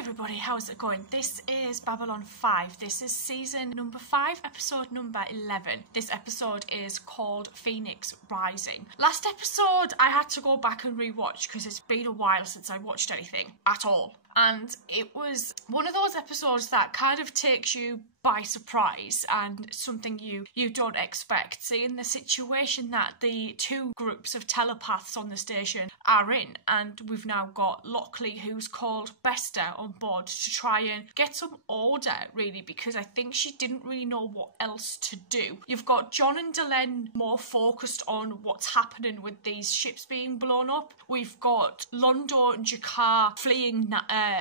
everybody, how's it going? This is Babylon 5. This is season number 5, episode number 11. This episode is called Phoenix Rising. Last episode I had to go back and rewatch because it's been a while since I watched anything at all. And it was one of those episodes that kind of takes you by surprise and something you don't expect. Seeing the situation that the two groups of telepaths on the station are in, and we've now got Lockley, who's called Bester, on board to try and get some order, really, because I think she didn't really know what else to do. You've got John and Delenn more focused on what's happening with these ships being blown up. We've got Londo and Jakar fleeing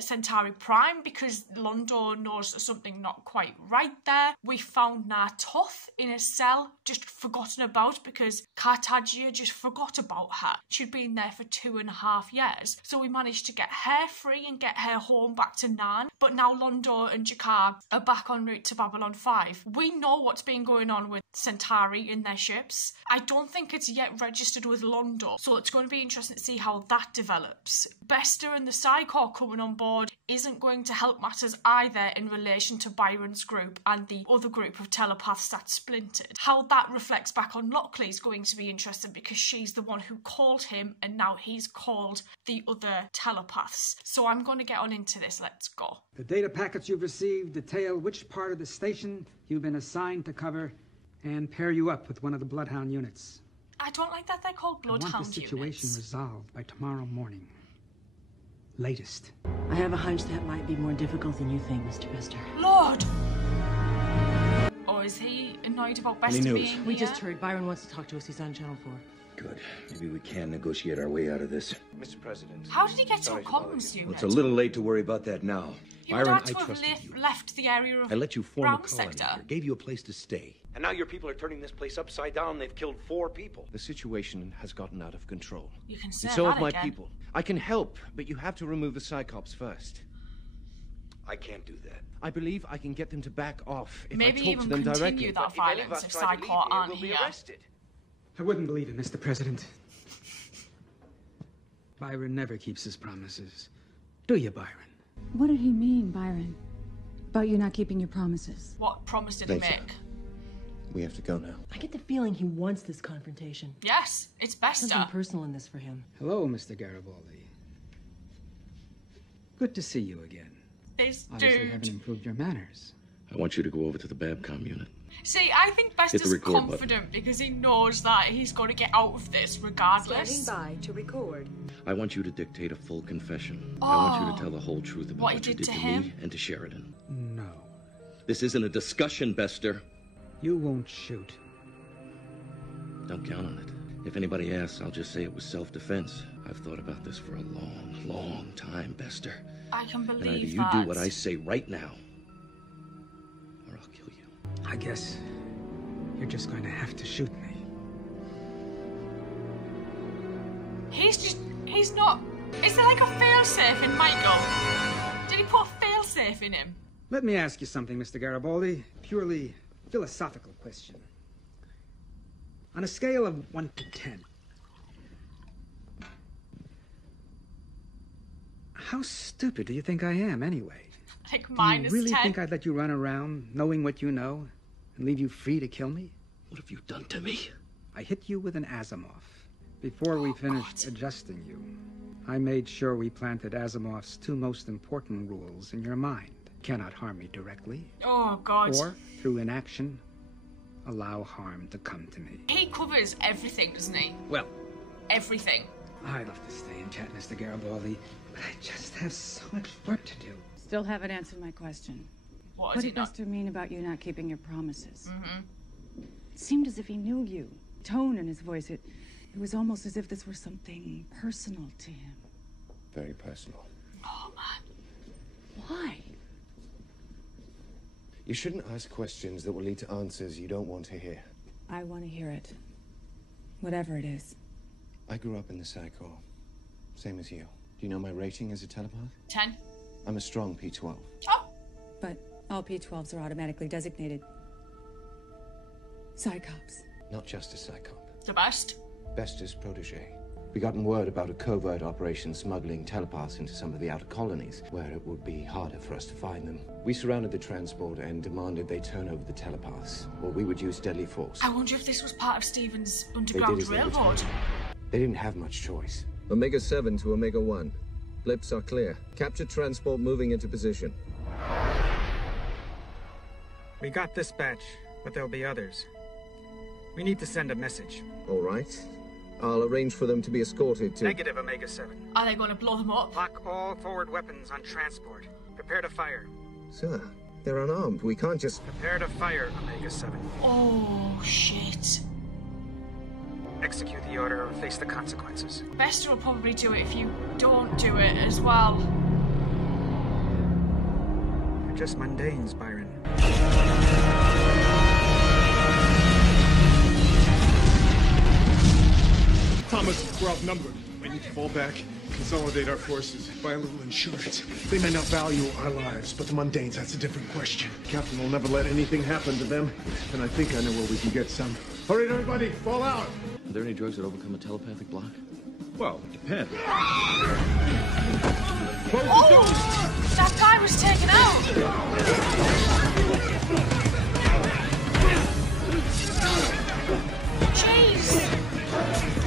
Centauri Prime because Londo knows something not quite right there. We found Toth in a cell, just forgotten about because Cartagia just forgot about her. She'd been there for 2.5 years. So we managed to get her free and get her home back to Nan. But now Londo and Jakar are back en route to Babylon 5. We know what's been going on with Centauri in their ships. I don't think it's yet registered with Londo, so it's going to be interesting to see how that develops. Bester and the Psi Corps coming on board isn't going to help matters either in relation to Byron's group and the other group of telepaths that splintered. How that reflects back on Lockley is going to be interesting because she's the one who called him and now he's called the other telepaths. So I'm going to get on into this. Let's go. The data packets you've received detail which part of the station you've been assigned to cover and pair you up with one of the Bloodhound units. I don't like that they're called Bloodhound units. I want the situation resolved by tomorrow morning. Latest. I have a hunch that might be more difficult than you think, Mr. Bester. Lord! Or is he annoyed about Bester being here? We just heard Byron wants to talk to us. He's on Channel 4. Good. Maybe we can negotiate our way out of this. Mr. President. How did he get to a comms unit? Well, it's a little late to worry about that now. He would have to have left the area of I let you form a Brown colony sector. here, gave you a place to stay. And now your people are turning this place upside down. They've killed 4 people. The situation has gotten out of control. You can say and so that have my again. people. I can help, but you have to remove the Psychops first. I can't do that. I believe I can get them to back off if Maybe I talk even to them continue directly. that If any of violence us if try to leave Psycho here, aren't we'll be here. arrested. I wouldn't believe it, Mr. President. Byron never keeps his promises. Do you, Byron? What did he mean, Byron? About you not keeping your promises? What promise did he make? We have to go now. I get the feeling he wants this confrontation. Yes, it's Bester. Something personal in this for him. Hello, Mr. Garibaldi. Good to see you again. This Obviously dude. haven't improved your manners. I want you to go over to the Babcom unit. See, I think Bester's record confident because he knows that he's going to get out of this regardless. Standing by to record. I want you to dictate a full confession. Oh. I want you to tell the whole truth about What he what you did did to to him? me and to Sheridan. No. This isn't a discussion, Bester. You won't shoot. Don't count on it. If anybody asks, I'll just say it was self-defense. I've thought about this for a long, long time, Bester. I can And believe either you that. do what I say right now, or I'll kill you. I guess you're just going to have to shoot me. He's not... Is there like a failsafe in Michael? Did he put a failsafe in him? Let me ask you something, Mr. Garibaldi. Purely philosophical question. On a scale of 1 to 10, how stupid do you think I am, anyway? Like Do minus you really 10? think I'd let you run around knowing what you know and leave you free to kill me? What have you done to me? I hit you with an Asimov. Before we finished adjusting you, I made sure we planted Asimov's 2 most important rules in your mind. Cannot harm me directly, Oh, God. or through inaction, allow harm to come to me. He covers everything, doesn't he? Well, Everything. I'd love to stay and chat, Mr. Garibaldi, but I just have so much work to do. Still haven't answered my question. What What is he did not? Bester mean about you not keeping your promises? It seemed as if he knew you. Tone in his voice, it was almost as if this were something personal to him. Very personal. Oh, man. Why? You shouldn't ask questions that will lead to answers you don't want to hear. I want to hear it. Whatever it is. I grew up in the Psi Corps. Same as you. Do you know my rating as a telepath? 10. I'm a strong P12. Oh, But all P12s are automatically designated Psychops. Not just a psychop. the best. Bester's protege. We gotten word about a covert operation smuggling telepaths into some of the outer colonies, where it would be harder for us to find them. We surrounded the transport and demanded they turn over the telepaths, or we would use deadly force. I wonder if this was part of Stephen's Underground Railroad. They didn't have much choice. Omega 7 to Omega 1. Blips are clear. Capture transport moving into position. We got dispatch, but there'll be others. We need to send a message. All right. I'll arrange for them to be escorted to... Negative, Omega 7. Are they going to blow them up? Lock all forward weapons on transport. Prepare to fire. Sir, they're unarmed. We can't just... Prepare to fire, Omega 7. Oh, shit. Execute the order or face the consequences. Bester will probably do it if you don't do it as well. They're just mundanes, Byron. Thomas, we're outnumbered. We need to fall back, consolidate our forces, buy a little insurance. They may not value our lives, but the mundanes, that's a different question. Captain will never let anything happen to them, and I think I know where we can get some. All right, everybody, fall out! Are there any drugs that overcome a telepathic block? Well, it depends. Oh! That guy was taken out! Jeez!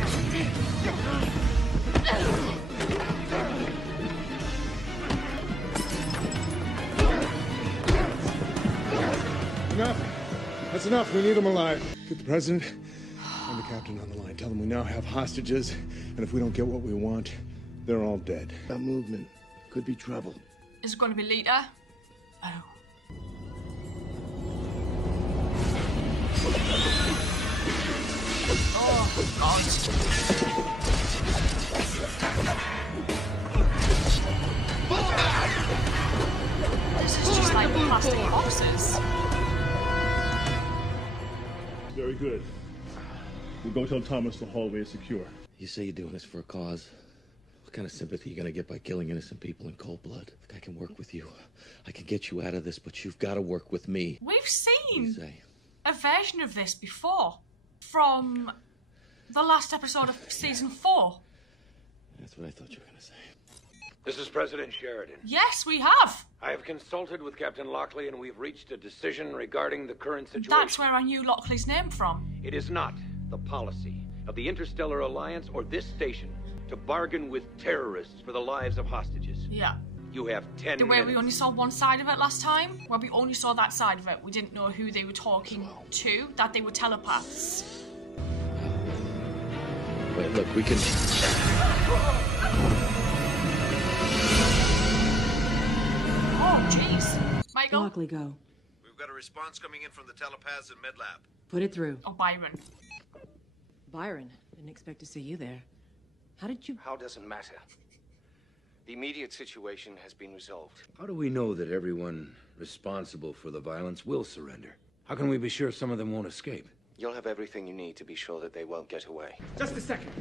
Enough. That's enough. We need them alive. Get the president and the captain on the line. Tell them we now have hostages, and if we don't get what we want, they're all dead. That movement could be trouble. Is it going to be Lita? Oh. Oh, God. This is just like plastic boxes. Very good. We'll go tell Thomas the hallway is secure. You say you're doing this for a cause. What kind of sympathy are you gonna get by killing innocent people in cold blood? Look, I can work with you. I can get you out of this, but you've got to work with me. We've seen You say. a version of this before from the last episode of season 4. That's what I thought you were gonna say. This is President Sheridan. Yes, we have. I have consulted with Captain Lockley and we've reached a decision regarding the current situation. That's where I knew Lockley's name from. It is not the policy of the Interstellar Alliance or this station to bargain with terrorists for the lives of hostages. Yeah. You have 10 The way minutes. we only saw one side of it last time, where we only saw that side of it. We didn't know who they were talking to, that they were telepaths. Wait, look, we can... Oh, jeez. Michael? Lockley, go. We've got a response coming in from the telepaths in MedLab. Put it through. Oh, Byron. Byron, didn't expect to see you there. How did you... How doesn't matter. The immediate situation has been resolved. How do we know that everyone responsible for the violence will surrender? How can we be sure some of them won't escape? You'll have everything you need to be sure that they won't get away. Just a second.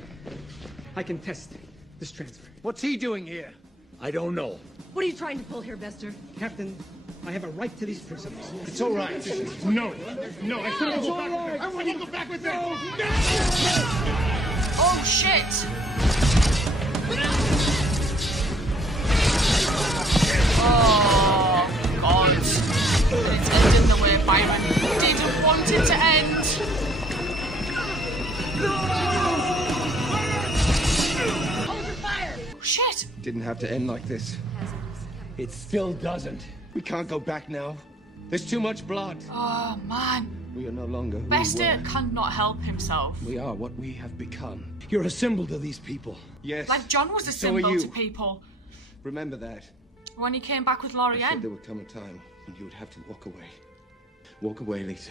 I can test this transfer. What's he doing here? I don't know. What are you trying to pull here, Bester? Captain, I have a right to these prisoners. It's all right. No. No, I said go back with them. I want you to go back with them. Oh, shit. Oh, God. It's ending the way Byron didn't want it to end. Hold fire! Shit. Didn't have to end like this. It still doesn't. We can't go back now. There's too much blood. Oh, man. We are no longer who Bester we were. cannot help himself. We are what we have become. You're a symbol to these people. Yes. Like John was a So are symbol you. to people. Remember that. When he came back with I said Lorianne. there would come a time when you would have to walk away. Walk away, Lisa.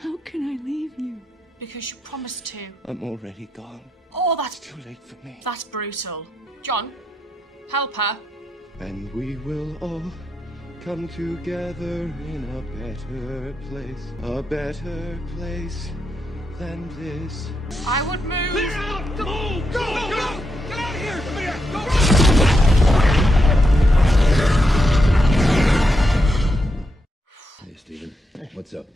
How can I leave you? Because you promised to. I'm already gone. Oh, that's Too late for me. That's brutal. John, help her. And we will all come together in a better place. A better place than this. I would move. Clear out! Go! Go! Go! Get out of here! Come here! Go! Hey, Stephen. What's up?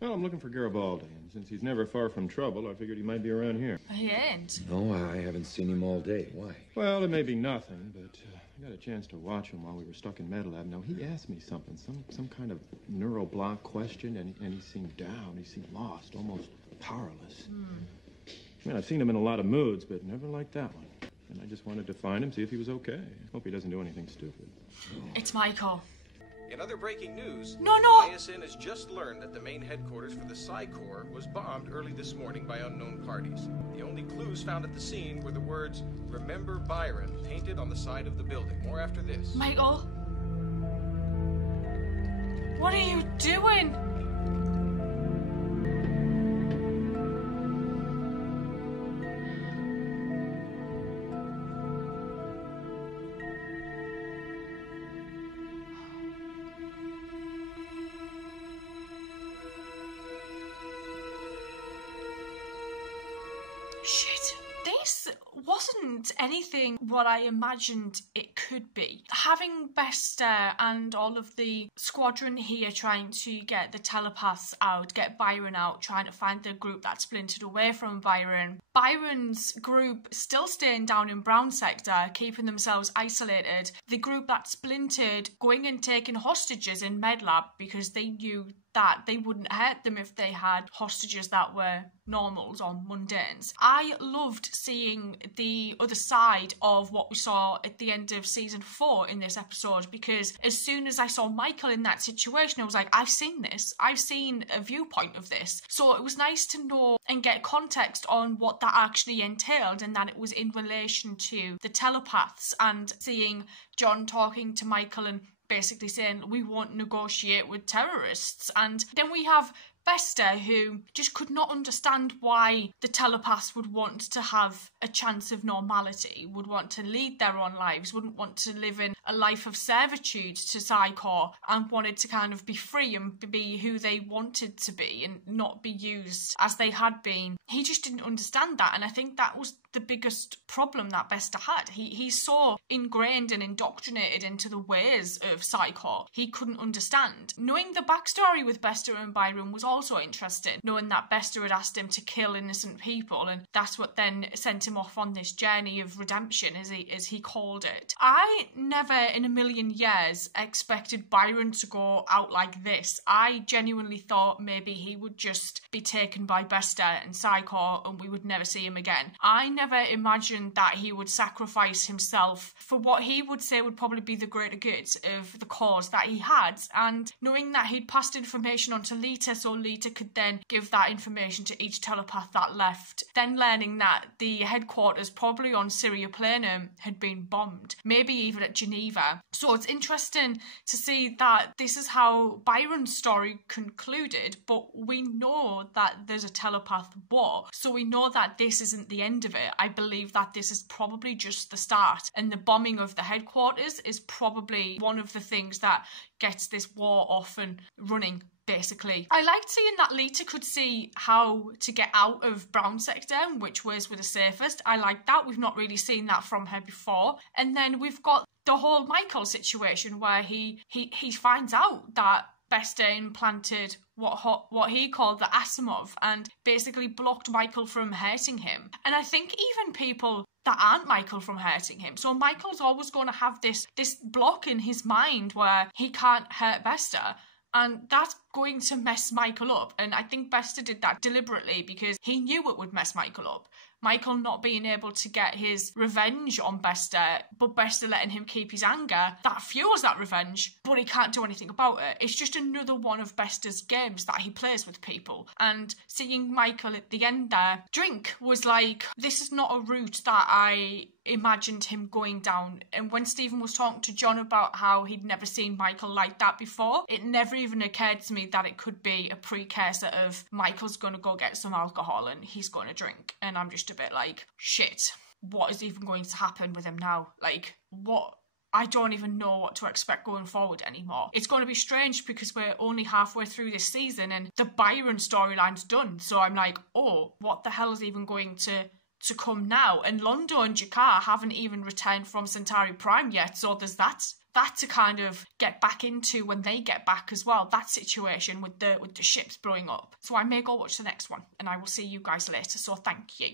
Well, I'm looking for Garibaldi, and since he's never far from trouble, I figured he might be around here. He ain't. No, I haven't seen him all day. Why? Well, it may be nothing, but I got a chance to watch him while we were stuck in Med Lab. Now, he asked me something, some kind of neuroblock question, and he seemed down. He seemed lost, almost powerless. I mean, I've seen him in a lot of moods, but never like that one. And I just wanted to find him, see if he was okay. Hope he doesn't do anything stupid. It's Michael. In other breaking news, No. ISN has just learned that the main headquarters for the Psi Corps was bombed early this morning by unknown parties. The only clues found at the scene were the words, "Remember Byron," painted on the side of the building. More after this. Michael? What are you doing? Shit. This wasn't anything what I imagined it could be. Having Bester and all of the squadron here trying to get the telepaths out, get Byron out, trying to find the group that splintered away from Byron. Byron's group still staying down in Brown Sector, keeping themselves isolated. The group that splintered going and taking hostages in Medlab because they knew that they wouldn't hurt them if they had hostages that were normals or mundanes. I loved seeing the other side of what we saw at the end of season 4 in this episode, because as soon as I saw Michael in that situation, I was like, I've seen this. I've seen a viewpoint of this. So it was nice to know and get context on what that actually entailed, and that it was in relation to the telepaths, and seeing John talking to Michael and basically saying we won't negotiate with terrorists. And then we have Bester, who just could not understand why the telepaths would want to have a chance of normality, would want to lead their own lives, wouldn't want to live in a life of servitude to Psi Corps, and wanted to kind of be free and be who they wanted to be and not be used as they had been. He just didn't understand that, and I think that was the biggest problem that Bester had. He's so ingrained and indoctrinated into the ways of Psi Corps, he couldn't understand. Knowing the backstory with Bester and Byron was also interesting, knowing that Bester had asked him to kill innocent people, and that's what then sent him off on this journey of redemption, as he called it. I never in a million years expected Byron to go out like this. I genuinely thought maybe he would just be taken by Bester and Psi Corps and we would never see him again. I never imagined that he would sacrifice himself for what he would say would probably be the greater good of the cause that he had, and knowing that he'd passed information on to Lita so Lita could then give that information to each telepath that left, then learning that the headquarters probably on Syria Planum had been bombed, maybe even at Geneva. So it's interesting to see that this is how Byron's story concluded, but we know that there's a telepath war, so we know that this isn't the end of it. I believe that this is probably just the start, and the bombing of the headquarters is probably one of the things that gets this war off and running, basically. I liked seeing that Lita could see how to get out of Brown Sector, which ways were the safest. I like that. We've not really seen that from her before. And then we've got the whole Michael situation where he finds out that Bester implanted what he called the Asimov and basically blocked Michael from hurting him. And I think even people that aren't Michael from hurting him. So Michael's always going to have this block in his mind where he can't hurt Bester. And that's going to mess Michael up. And I think Bester did that deliberately because he knew it would mess Michael up. Michael not being able to get his revenge on Bester, but Bester letting him keep his anger, that fuels that revenge, but he can't do anything about it. It's just another one of Bester's games that he plays with people. And seeing Michael at the end there drink was like, this is not a route that I imagined him going down. And when Stephen was talking to John about how he'd never seen Michael like that before, it never even occurred to me that it could be a precursor of Michael's gonna go get some alcohol and he's gonna drink. And I'm just a bit like, shit, what is even going to happen with him now? Like, what? I don't even know what to expect going forward anymore. It's going to be strange because we're only halfway through this season and the Byron storyline's done. So I'm like, oh, what the hell is even going to come now? And Londo and Jakar haven't even returned from Centauri Prime yet, so there's that that to kind of get back into when they get back as well, that situation with the ships blowing up. So I may go watch the next one, and I will see you guys later, so thank you.